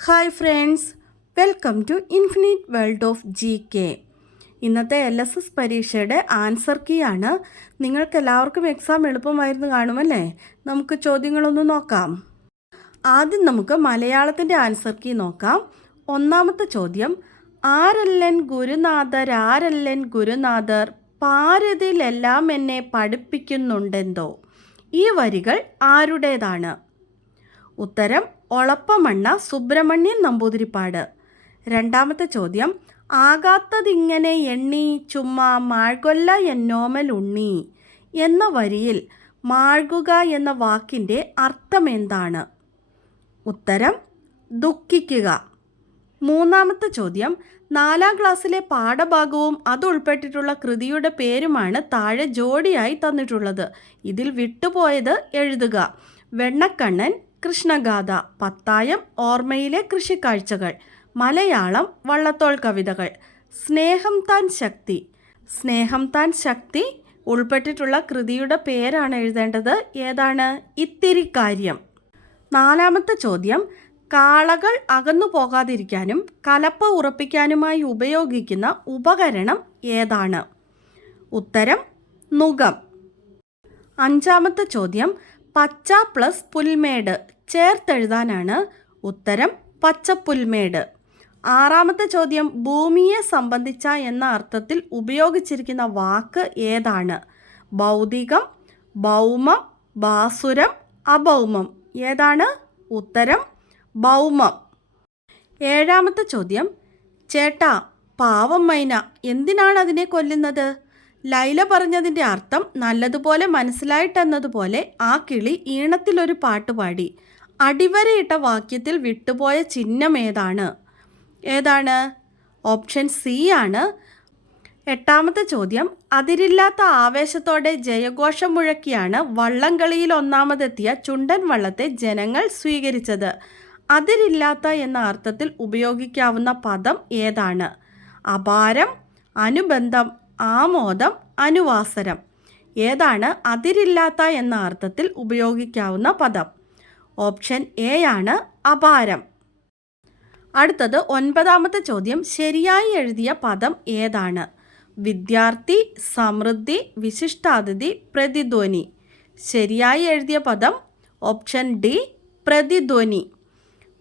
Hi friends, welcome to infinite world of GK. ഇന്നത്തെ LSS പരീക്ഷയുടെ answer key ആണ്. നിങ്ങൾക്ക് എല്ലാവർക്കും എക്സാം എളുപ്പമായിരുന്നു കാണുമല്ലേ? നമുക്ക് ചോദ്യങ്ങളൊന്ന് നോക്കാം. ആദ്യം നമുക്ക് മലയാളത്തിൻ്റെ ആൻസർ കീ നോക്കാം. ഒന്നാമത്തെ ചോദ്യം, ആരല്ലൻ ഗുരുനാഥർ ആരല്ലൻ ഗുരുനാഥർ പാരതിലെല്ലാം എന്നെ പഠിപ്പിക്കുന്നുണ്ടെന്തോ. ഈ വരികൾ ആരുടേതാണ്? ഉത്തരം ഒളപ്പമണ്ണ സുബ്രഹ്മണ്യൻ നമ്പൂതിരിപ്പാട്. രണ്ടാമത്തെ ചോദ്യം, ആകാത്തതിങ്ങനെ എണ്ണി ചുമ്മാ മാഴ്കൊല്ല എന്നോമൽ ഉണ്ണി എന്ന വരിയിൽ മാഴ്കുക എന്ന വാക്കിൻ്റെ അർത്ഥമെന്താണ്? ഉത്തരം ദുഃഖിക്കുക. മൂന്നാമത്തെ ചോദ്യം, 4ാം ക്ലാസ്സിലെ പാഠഭാഗവും അത് ഉൾപ്പെട്ടിട്ടുള്ള കൃതിയുടെ പേരുമാണ് താഴെ ജോഡിയായി തന്നിട്ടുള്ളത്. ഇതിൽ വിട്ടുപോയത് എഴുതുക. വെണ്ണക്കണ്ണൻ, കൃഷ്ണഗാഥ, പത്തായം, ഓർമ്മയിലെ കൃഷിക്കാഴ്ചകൾ, മലയാളം, വള്ളത്തോൾ കവിതകൾ. സ്നേഹം താൻ ശക്തി. സ്നേഹം താൻ ശക്തി ഉൾപ്പെട്ടിട്ടുള്ള കൃതിയുടെ പേരാണ് എഴുതേണ്ടത്. ഏതാണ്? ഇത്തിരിക്കാര്യം. നാലാമത്തെ ചോദ്യം, കാളകൾ അകന്നു പോകാതിരിക്കാനും കലപ്പ ഉറപ്പിക്കാനുമായി ഉപയോഗിക്കുന്ന ഉപകരണം ഏതാണ്? ഉത്തരം നുകം. അഞ്ചാമത്തെ ചോദ്യം, പച്ച പ്ലസ് പുൽമേട് ചേർത്തെഴുതാനാണ്. ഉത്തരം പച്ചപ്പുൽമേട്. ആറാമത്തെ ചോദ്യം, ഭൂമിയെ സംബന്ധിച്ച എന്ന അർത്ഥത്തിൽ ഉപയോഗിച്ചിരിക്കുന്ന വാക്ക് ഏതാണ്? ഭൗതികം, ഭൗമം, ഭാസുരം, അഭൗമം. ഏതാണ്? ഉത്തരം ഭൗമം. ഏഴാമത്തെ ചോദ്യം, ചേട്ടാ പാവം മൈന എന്തിനാണ് അതിനെ കൊല്ലുന്നത്? ലൈല പറഞ്ഞതിൻ്റെ അർത്ഥം നല്ലതുപോലെ മനസ്സിലായിട്ടെന്നതുപോലെ ആ കിളി ഈണത്തിലൊരു പാട്ടുപാടി. അടിവരയിട്ട വാക്യത്തിൽ വിട്ടുപോയ ചിഹ്നം ഏതാണ്? ഏതാണ്? ഓപ്ഷൻ സി ആണ്. എട്ടാമത്തെ ചോദ്യം, അതിരില്ലാത്ത ആവേശത്തോടെ ജയഘോഷം മുഴക്കിയാണ് വള്ളംകളിയിൽ ഒന്നാമതെത്തിയ ചുണ്ടൻ വള്ളത്തെ ജനങ്ങൾ സ്വീകരിച്ചത്. അതിരില്ലാത്ത എന്ന അർത്ഥത്തിൽ ഉപയോഗിക്കാവുന്ന പദം ഏതാണ്? അപാരം, അനുബന്ധം, ആമോദം, അനുവാസരം. ഏതാണ് അതിരില്ലാത്ത എന്ന അർത്ഥത്തിൽ ഉപയോഗിക്കാവുന്ന പദം? ഓപ്ഷൻ എ ആണ് അപാരം. അടുത്തത് 9ാമത്തെ ചോദ്യം, ശരിയായി എഴുതിയ പദം ഏതാണ്? വിദ്യാർത്ഥി, സമൃദ്ധി, വിശിഷ്ടാതിഥി, പ്രതിധ്വനി. ശരിയായി എഴുതിയ പദം ഓപ്ഷൻ ഡി പ്രതിധ്വനി.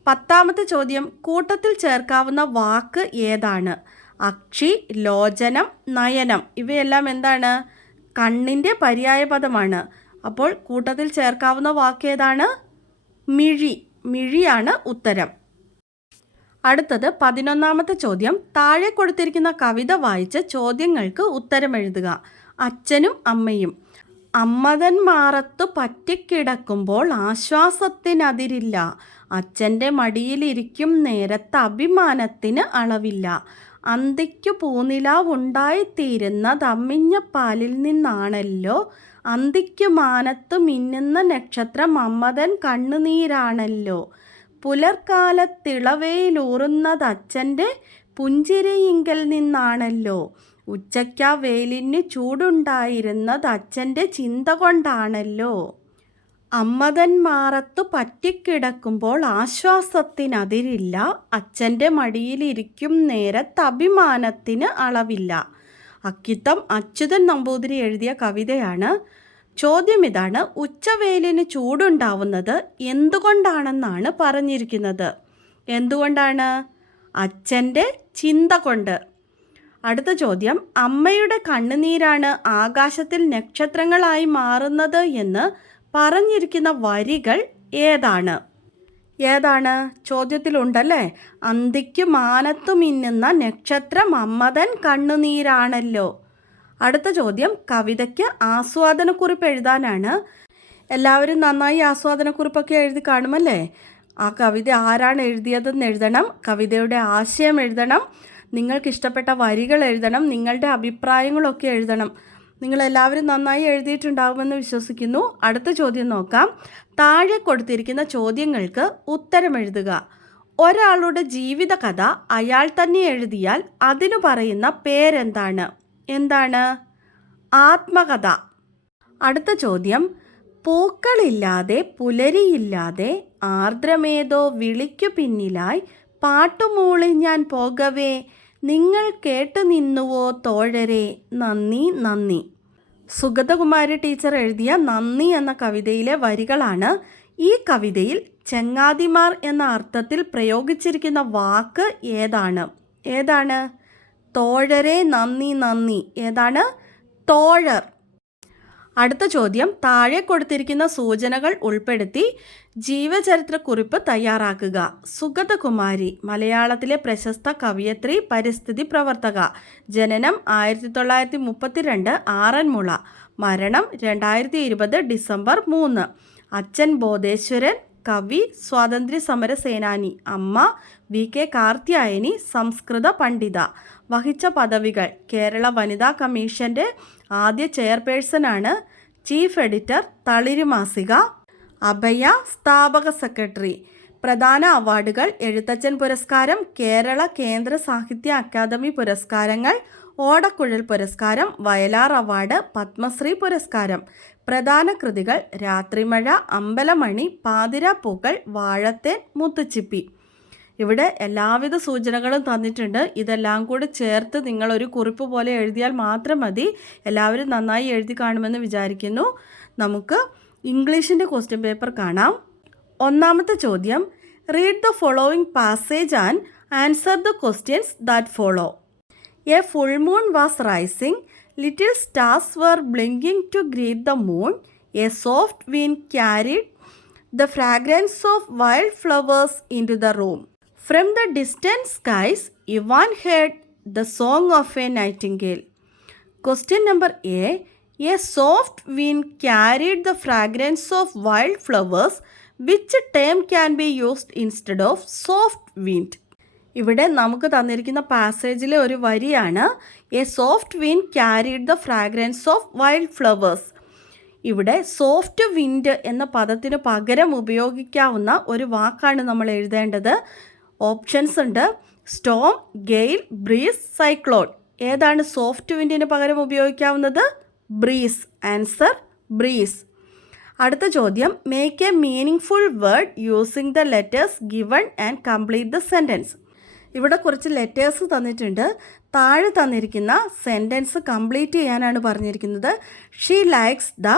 10ാമത്തെ ചോദ്യം, കൂട്ടത്തിൽ ചേർക്കാവുന്ന വാക്ക് ഏതാണ്? അക്ഷി, ലോചനം, നയനം. ഇവയെല്ലാം എന്താണ്? കണ്ണിൻ്റെ പര്യായ പദമാണ്. അപ്പോൾ കൂട്ടത്തിൽ ചേർക്കാവുന്ന വാക്ക് ഏതാണ്? മിഴി. മിഴിയാണ് ഉത്തരം. അടുത്തത് 11ാമത്തെ ചോദ്യം, താഴെ കൊടുത്തിരിക്കുന്ന കവിത വായിച്ച് ചോദ്യങ്ങൾക്ക് ഉത്തരം എഴുതുക. അച്ഛനും അമ്മയും. അമ്മതൻ മാറത്തു പറ്റിക്കിടക്കുമ്പോൾ ആശ്വാസത്തിനതിരില്ല, അച്ഛൻ്റെ മടിയിലിരിക്കും നേരത്ത് അഭിമാനത്തിന് അളവില്ല, അന്തിക്കു പൂനിലാവുണ്ടായിത്തീരുന്നത് അമ്മിഞ്ഞ പാലിൽ നിന്നാണല്ലോ, അന്തിക്കു മാനത്തു മിന്നുന്ന നക്ഷത്രം അമ്മതൻ കണ്ണുനീരാണല്ലോ, പുലർക്കാലത്തിളവയിലൂറുന്നത് അച്ഛൻ്റെ പുഞ്ചിരിയിങ്കൽ നിന്നാണല്ലോ, ഉച്ചയ്ക്കാ വെയിലിന് ചൂടുണ്ടായിരുന്നത് അച്ഛൻ്റെ ചിന്ത കൊണ്ടാണല്ലോ. അമ്മതൻ മാറത്തു പറ്റിക്കിടക്കുമ്പോൾ ആശ്വാസത്തിനതിരില്ല, അച്ഛൻ്റെ മടിയിലിരിക്കും നേരത്ത് അഭിമാനത്തിന് അളവില്ല. അക്കിത്തം അച്യുതൻ നമ്പൂതിരി എഴുതിയ കവിതയാണ്. ചോദ്യം ഇതാണ്, ഉച്ചവെയിലിന് ചൂടുണ്ടാവുന്നത് എന്തുകൊണ്ടാണെന്നാണ് പറഞ്ഞിരിക്കുന്നത്. എന്തുകൊണ്ടാണ്? അച്ഛൻ്റെ ചിന്ത കൊണ്ട്. അടുത്ത ചോദ്യം, അമ്മയുടെ കണ്ണുനീരാണ് ആകാശത്തിൽ നക്ഷത്രങ്ങളായി മാറുന്നത് എന്ന് പറഞ്ഞിരിക്കുന്ന വരികൾ ഏതാണ്? ഏതാണ്? ചോദ്യത്തിലുണ്ടല്ലേ. അന്തിക്ക് മാനത്തു മിന്നുന്ന നക്ഷത്രം അമ്മതൻ കണ്ണുനീരാണല്ലോ. അടുത്ത ചോദ്യം, കവിതയ്ക്ക് ആസ്വാദനക്കുറിപ്പ് എഴുതാനാണ്. എല്ലാവരും നന്നായി ആസ്വാദനക്കുറിപ്പൊക്കെ എഴുതി കാണുമല്ലേ? ആ കവിത ആരാണ് എഴുതിയതെന്ന് എഴുതണം. കവിതയുടെ ആശയം എഴുതണം. നിങ്ങൾക്കിഷ്ടപ്പെട്ട വരികൾ എഴുതണം. നിങ്ങളുടെ അഭിപ്രായങ്ങളൊക്കെ എഴുതണം. നിങ്ങളെല്ലാവരും നന്നായി എഴുതിയിട്ടുണ്ടാകുമെന്ന് വിശ്വസിക്കുന്നു. അടുത്ത ചോദ്യം നോക്കാം. താഴെ കൊടുത്തിരിക്കുന്ന ചോദ്യങ്ങൾക്ക് ഉത്തരം എഴുതുക. ഒരാളുടെ ജീവിതകഥ അയാൾ തന്നെ എഴുതിയാൽ അതിനു പറയുന്ന പേരെന്താണ്? എന്താണ്? ആത്മകഥ. അടുത്ത ചോദ്യം, പൂക്കളില്ലാതെ പുലരിയില്ലാതെ ആർദ്രമേതോ വിളിക്കു പിന്നിലായി പാട്ടുമൂളി ഞാൻ പോകവേ നിങ്ങൾ കേട്ടു നിന്നുവോ തോഴരെ നന്ദി നന്ദി. സുഗതകുമാരി ടീച്ചർ എഴുതിയ നന്ദി എന്ന കവിതയിലെ വരികളാണ്. ഈ കവിതയിൽ ചങ്ങാതിമാർ എന്ന അർത്ഥത്തിൽ പ്രയോഗിച്ചിരിക്കുന്ന വാക്ക് ഏതാണ്? തോഴരെ നന്ദി നന്ദി. ഏതാണ്? തോഴർ. അടുത്ത ചോദ്യം, താഴെ കൊടുത്തിരിക്കുന്ന സൂചനകൾ ഉൾപ്പെടുത്തി ജീവചരിത്രക്കുറിപ്പ് തയ്യാറാക്കുക. സുഗതകുമാരി മലയാളത്തിലെ പ്രശസ്ത കവയത്രി, പരിസ്ഥിതി പ്രവർത്തക. ജനനം 1932 ആറന്മുള. മരണം 2020 ഡിസംബർ 3. അച്ഛൻ ബോധേശ്വരൻ, കവി, സ്വാതന്ത്ര്യ സമര സേനാനി. അമ്മ VK കാർത്യായനി, സംസ്കൃത പണ്ഡിത. വഹിച്ച പദവികൾ: കേരള വനിതാ കമ്മീഷൻ്റെ ആദ്യ ചെയർപേഴ്സണാണ്. ചീഫ് എഡിറ്റർ, തളിര് മാസിക. അഭയ, സ്ഥാപക സെക്രട്ടറി. പ്രധാന അവാർഡുകൾ: എഴുത്തച്ഛൻ പുരസ്കാരം, കേരള കേന്ദ്ര സാഹിത്യ അക്കാദമി പുരസ്കാരങ്ങൾ, ഓടക്കുഴൽ പുരസ്കാരം, വയലാർ അവാർഡ്, പത്മശ്രീ പുരസ്കാരം. പ്രധാന കൃതികൾ: രാത്രിമഴ, അമ്പലമണി, പാതിരാപ്പൂക്കൾ, വാഴത്തേൻ, മുത്തുച്ചിപ്പി. ഇവിടെ എല്ലാവിധ സൂചനകളും തന്നിട്ടുണ്ട്. ഇതെല്ലാം കൂടി ചേർത്ത് നിങ്ങളൊരു കുറിപ്പ് പോലെ എഴുതിയാൽ മാത്രം മതി. എല്ലാവരും നന്നായി എഴുതി കാണുമെന്ന് വിചാരിക്കുന്നു. നമുക്ക് ഇംഗ്ലീഷിൻ്റെ ക്വസ്റ്റ്യൻ പേപ്പർ കാണാം. ഒന്നാമത്തെ ചോദ്യം, read the following passage and answer the questions that follow. A full moon was rising. Little stars were blinking to greet the moon. A soft wind carried the fragrance of wildflowers into the room. From the distant skies, Ivan heard the song of a nightingale. Question number A. A soft wind carried the fragrance of wildflowers. Which term can be used instead of soft wind? ഇവിടെ നമുക്ക് തന്നിരിക്കുന്ന പാസേജിലെ ഒരു വരിയാണ് A soft wind carried the fragrance of wild flowers. ഇവിടെ soft wind എന്ന പദത്തിന് പകരം ഉപയോഗിക്കാവുന്ന ഒരു വാക്കാണ് നമ്മൾ എഴുതേണ്ടത്. ഓപ്ഷൻസ് ഉണ്ട്: സ്റ്റോം, ഗെയിൽ, ബ്രീസ്, സൈക്ലോൺ. ഏതാണ് സോഫ്റ്റ് വിൻഡിന് പകരം ഉപയോഗിക്കാവുന്നത്? ബ്രീസ്. Answer breeze. അടുത്ത ചോദ്യം, make A meaning full word using the letters given and complete the sentence. ഇവിടെ കുറച്ച് ലെറ്റേഴ്സ് തന്നിട്ടുണ്ട്. താഴെ തന്നിരിക്കുന്ന സെൻറ്റൻസ് കംപ്ലീറ്റ് ചെയ്യാനാണ് പറഞ്ഞിരിക്കുന്നത്. She likes the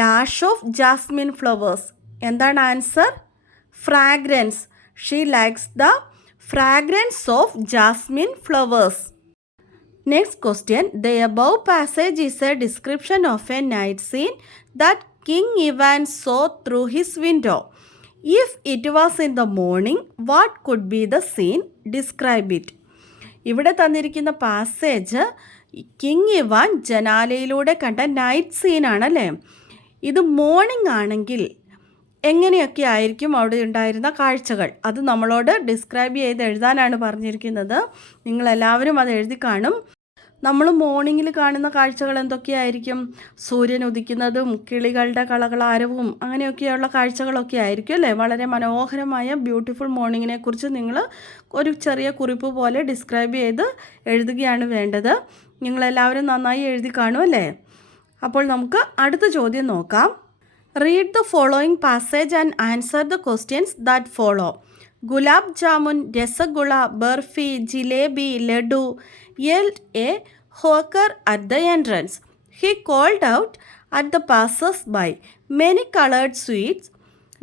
dash of jasmine flowers. എന്താണ് answer? Fragrance. She likes the fragrance of jasmine flowers. Next question, the above passage is a description of a night scene that king Ivan saw through his window. If it was in the morning, what could be the scene? Describe it. ഇവിടെ തന്നിരിക്കുന്ന passage king Ivan ജനാലയിലൂടെ കണ്ട night സീനാണല്ലേ. ഇത് morning ആണെങ്കിൽ എങ്ങനെയൊക്കെ ആയിരിക്കും അവിടെ ഉണ്ടായിരുന്ന കാഴ്ചകൾ? അത് നമ്മളോട് ഡിസ്ക്രൈബ് ചെയ്ത് എഴുതാനാണ് പറഞ്ഞിരിക്കുന്നത്. നിങ്ങളെല്ലാവരും അത് എഴുതി കാണും. നമ്മൾ മോർണിംഗിൽ കാണുന്ന കാഴ്ചകൾ എന്തൊക്കെയായിരിക്കും? സൂര്യൻ ഉദിക്കുന്നതും കിളികളുടെ കളകളാരവും അങ്ങനെയൊക്കെയുള്ള കാഴ്ചകളൊക്കെ ആയിരിക്കും അല്ലേ. വളരെ മനോഹരമായ ബ്യൂട്ടിഫുൾ മോർണിംഗിനെ കുറിച്ച് നിങ്ങൾ ഒരു ചെറിയ കുറിപ്പ് പോലെ ഡിസ്ക്രൈബ് ചെയ്ത് എഴുതുകയാണ് വേണ്ടത്. നിങ്ങളെല്ലാവരും നന്നായി എഴുതി കാണും അല്ലേ. അപ്പോൾ നമുക്ക് അടുത്ത ചോദ്യം നോക്കാം. Read the following passage and answer the questions that follow. Gulab jamun, rasgulla, barfi, jalebi, laddu yelled a hawker at the entrance. He called out at the passers-by. Many colored sweets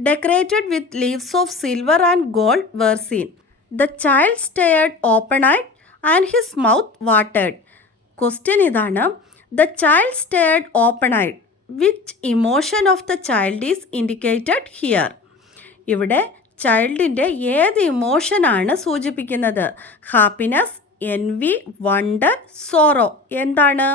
decorated with leaves of silver and gold were seen. The child stared open-eyed and his mouth watered. Question ഇതാണ്. The child stared open-eyed. Which emotion of the child is indicated here? ഇവിടെ ചൈൽഡിൻ്റെ ഏത് ഇമോഷനാണ് സൂചിപ്പിക്കുന്നത്? Happiness, envy, wonder, sorrow. എന്താണ്?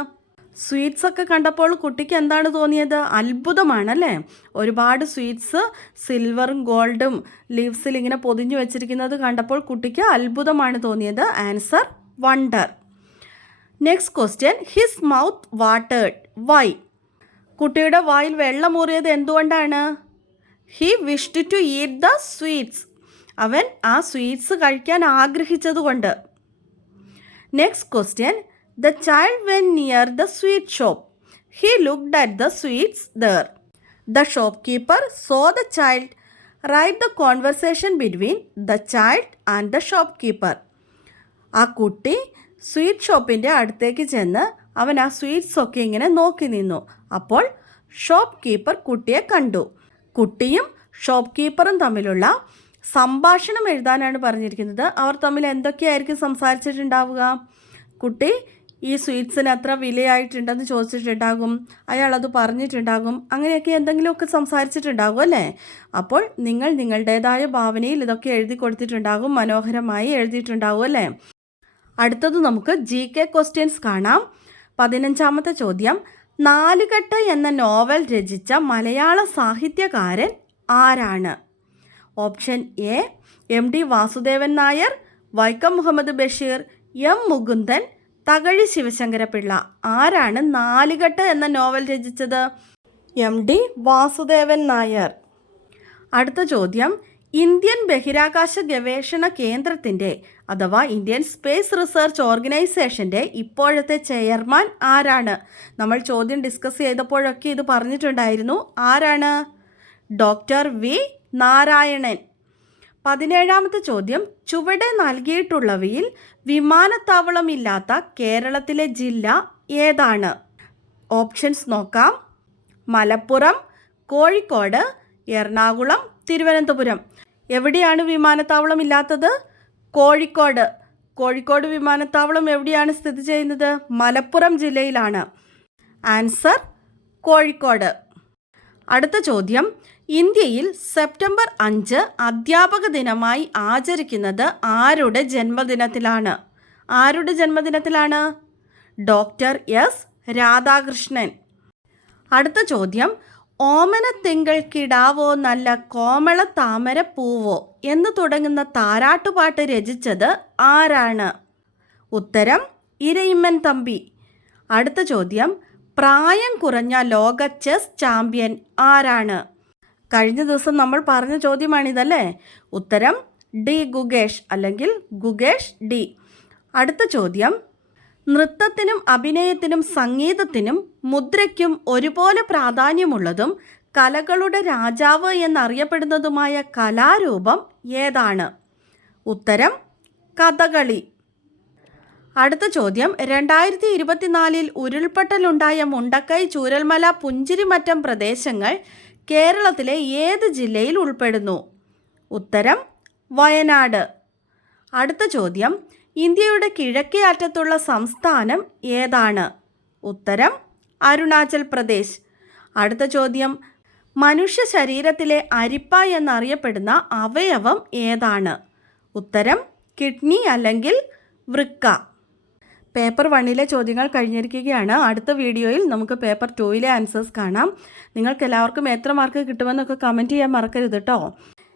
Sweets ഒക്കെ കണ്ടപ്പോൾ കുട്ടിക്ക് എന്താണ് തോന്നിയത്? അത്ഭുതമാണല്ലേ. ഒരുപാട് സ്വീറ്റ്സ് സിൽവറും ഗോൾഡും ലീവ്സിൽ ഇങ്ങനെ പൊതിഞ്ഞു വെച്ചിരിക്കുന്നത് കണ്ടപ്പോൾ കുട്ടിക്ക് അത്ഭുതമാണ് തോന്നിയത്. Answer wonder. Next question, his mouth വാട്ടേഡ്. വൈ? കുട്ടിയുടെ വായിൽ വെള്ളമൂറിയത് എന്തുകൊണ്ടാണ്? He wished to eat the sweets. അവൻ ആ സ്വീറ്റ്സ് കഴിക്കാൻ ആഗ്രഹിച്ചതുകൊണ്ട്. Next question, the child went near the sweet shop. He looked at the sweets there. The shopkeeper saw the child write the conversation between the child and the shop keeper. ആ കുട്ടി sweet ഷോപ്പിൻ്റെ അടുത്തേക്ക് ചെന്ന് അവൻ ആ sweets ഒക്കെ ഇങ്ങനെ നോക്കി നിന്നു. അപ്പോൾ ഷോപ്പ് കീപ്പർ കുട്ടിയെ കണ്ടു. കുട്ടിയും ഷോപ്പ് കീപ്പറും തമ്മിലുള്ള സംഭാഷണം എഴുതാനാണ് പറഞ്ഞിരിക്കുന്നത്. അവർ തമ്മിൽ എന്തൊക്കെയായിരിക്കും സംസാരിച്ചിട്ടുണ്ടാവുക? കുട്ടി ഈ സ്വീറ്റ്സിന് എത്ര വിലയായിട്ടുണ്ടെന്ന് ചോദിച്ചിട്ടുണ്ടാകും, അയാളത് പറഞ്ഞിട്ടുണ്ടാകും, അങ്ങനെയൊക്കെ എന്തെങ്കിലുമൊക്കെ സംസാരിച്ചിട്ടുണ്ടാകും അല്ലേ? അപ്പോൾ നിങ്ങൾ നിങ്ങളുടേതായ ഭാവനയിൽ ഇതൊക്കെ എഴുതി കൊടുത്തിട്ടുണ്ടാകും, മനോഹരമായി എഴുതിയിട്ടുണ്ടാകും അല്ലേ? അടുത്തത് നമുക്ക് GK ക്വസ്റ്റ്യൻസ് കാണാം. 15ാമത്തെ ചോദ്യം, നാലുകെട്ട് എന്ന നോവൽ രചിച്ച മലയാള സാഹിത്യകാരൻ ആരാണ്? Option A MD Vasudevan Nair, Vaikom Muhammad Basheer, M Mukundan, Thakazhi Sivasankara Pillai. ആരാണ് നാലുകെട്ട് എന്ന നോവൽ രചിച്ചത്? MD വാസുദേവൻ നായർ. അടുത്ത ചോദ്യം, ഇന്ത്യൻ ബഹിരാകാശ ഗവേഷണ കേന്ദ്രത്തിൻ്റെ അഥവാ ഇന്ത്യൻ സ്പേസ് റിസർച്ച് ഓർഗനൈസേഷൻ്റെ ഇപ്പോഴത്തെ ചെയർമാൻ ആരാണ്? നമ്മൾ ചോദ്യം ഡിസ്കസ് ചെയ്തപ്പോഴൊക്കെ ഇത് പറഞ്ഞിട്ടുണ്ടായിരുന്നു. ആരാണ്? Doctor V Narayanan. 17ാമത്തെ ചോദ്യം, ചുവടെ നൽകിയിട്ടുള്ളവയിൽ വിമാനത്താവളമില്ലാത്ത കേരളത്തിലെ ജില്ല ഏതാണ്? ഓപ്ഷൻസ് നോക്കാം. മലപ്പുറം, കോഴിക്കോട്, എറണാകുളം, തിരുവനന്തപുരം. എവിടെയാണ് വിമാനത്താവളം ഇല്ലാത്തത്? കോഴിക്കോട്. കോഴിക്കോട് വിമാനത്താവളം എവിടെയാണ് സ്ഥിതി ചെയ്യുന്നത്? മലപ്പുറം ജില്ലയിലാണ്. ആൻസർ കോഴിക്കോട്. അടുത്ത ചോദ്യം, ഇന്ത്യയിൽ സെപ്റ്റംബർ 5 അധ്യാപക ദിനമായി ആചരിക്കുന്നത് ആരുടെ ജന്മദിനത്തിലാണ്? ആരുടെ ജന്മദിനത്തിലാണ്? Doctor S Radhakrishnan. അടുത്ത ചോദ്യം, ഓമനത്തിങ്കൾ കിടാവോ നല്ല കോമള താമര പൂവോ എന്ന് തുടങ്ങുന്ന താരാട്ടുപാട്ട് രചിച്ചത് ആരാണ്? ഉത്തരം ഇരയിമ്മൻ തമ്പി. അടുത്ത ചോദ്യം, പ്രായം കുറഞ്ഞ ലോക ചെസ് ചാമ്പ്യൻ ആരാണ്? കഴിഞ്ഞ ദിവസം നമ്മൾ പറഞ്ഞ ചോദ്യമാണിതല്ലേ? ഉത്തരം D ഗുഗേഷ് അല്ലെങ്കിൽ ഗുഗേഷ് D. അടുത്ത ചോദ്യം, നൃത്തത്തിനും അഭിനയത്തിനും സംഗീതത്തിനും മുദ്രയ്ക്കും ഒരുപോലെ പ്രാധാന്യമുള്ളതും കലകളുടെ രാജാവ് എന്നറിയപ്പെടുന്നതുമായ കലാരൂപം ഏതാണ്? ഉത്തരം കഥകളി. അടുത്ത ചോദ്യം, 2024 ഉരുൾപൊട്ടലുണ്ടായ മുണ്ടക്കൈ, ചൂരൽമല, പുഞ്ചിരിമറ്റം പ്രദേശങ്ങൾ കേരളത്തിലെ ഏത് ജില്ലയിൽ ഉൾപ്പെടുന്നു? ഉത്തരം വയനാട്. അടുത്ത ചോദ്യം, ഇന്ത്യയുടെ കിഴക്കേ അറ്റത്തുള്ള സംസ്ഥാനം ഏതാണ്? ഉത്തരം അരുണാചൽ പ്രദേശ്. അടുത്ത ചോദ്യം, മനുഷ്യ ശരീരത്തിലെ അരിപ്പ എന്നറിയപ്പെടുന്ന അവയവം ഏതാണ്? ഉത്തരം കിഡ്നി അല്ലെങ്കിൽ വൃക്ക. പേപ്പർ 1 ചോദ്യങ്ങൾ കഴിഞ്ഞിരിക്കുകയാണ്. അടുത്ത വീഡിയോയിൽ നമുക്ക് പേപ്പർ 2 ആൻസേഴ്സ് കാണാം. നിങ്ങൾക്ക് എല്ലാവർക്കും എത്ര മാർക്ക് കിട്ടുമെന്നൊക്കെ കമൻറ്റ് ചെയ്യാൻ മറക്കരുത് കേട്ടോ.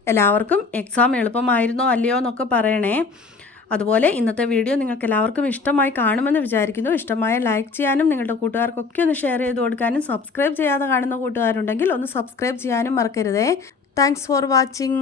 എല്ലാവർക്കും എക്സാം എളുപ്പമായിരുന്നോ അല്ലയോ എന്നൊക്കെ പറയണേ. അതുപോലെ ഇന്നത്തെ വീഡിയോ നിങ്ങൾക്ക് എല്ലാവർക്കും ഇഷ്ടമായി കാണുമെന്ന് വിചാരിക്കുന്നു. ഇഷ്ടമായ ലൈക്ക് ചെയ്യാനും നിങ്ങളുടെ കൂട്ടുകാർക്കൊക്കെ ഒന്ന് ഷെയർ ചെയ്ത് കൊടുക്കാനും സബ്സ്ക്രൈബ് ചെയ്യാതെ കാണുന്ന കൂട്ടുകാരുണ്ടെങ്കിൽ ഒന്ന് സബ്സ്ക്രൈബ് ചെയ്യാനും മറക്കരുതേ. Thanks for watching.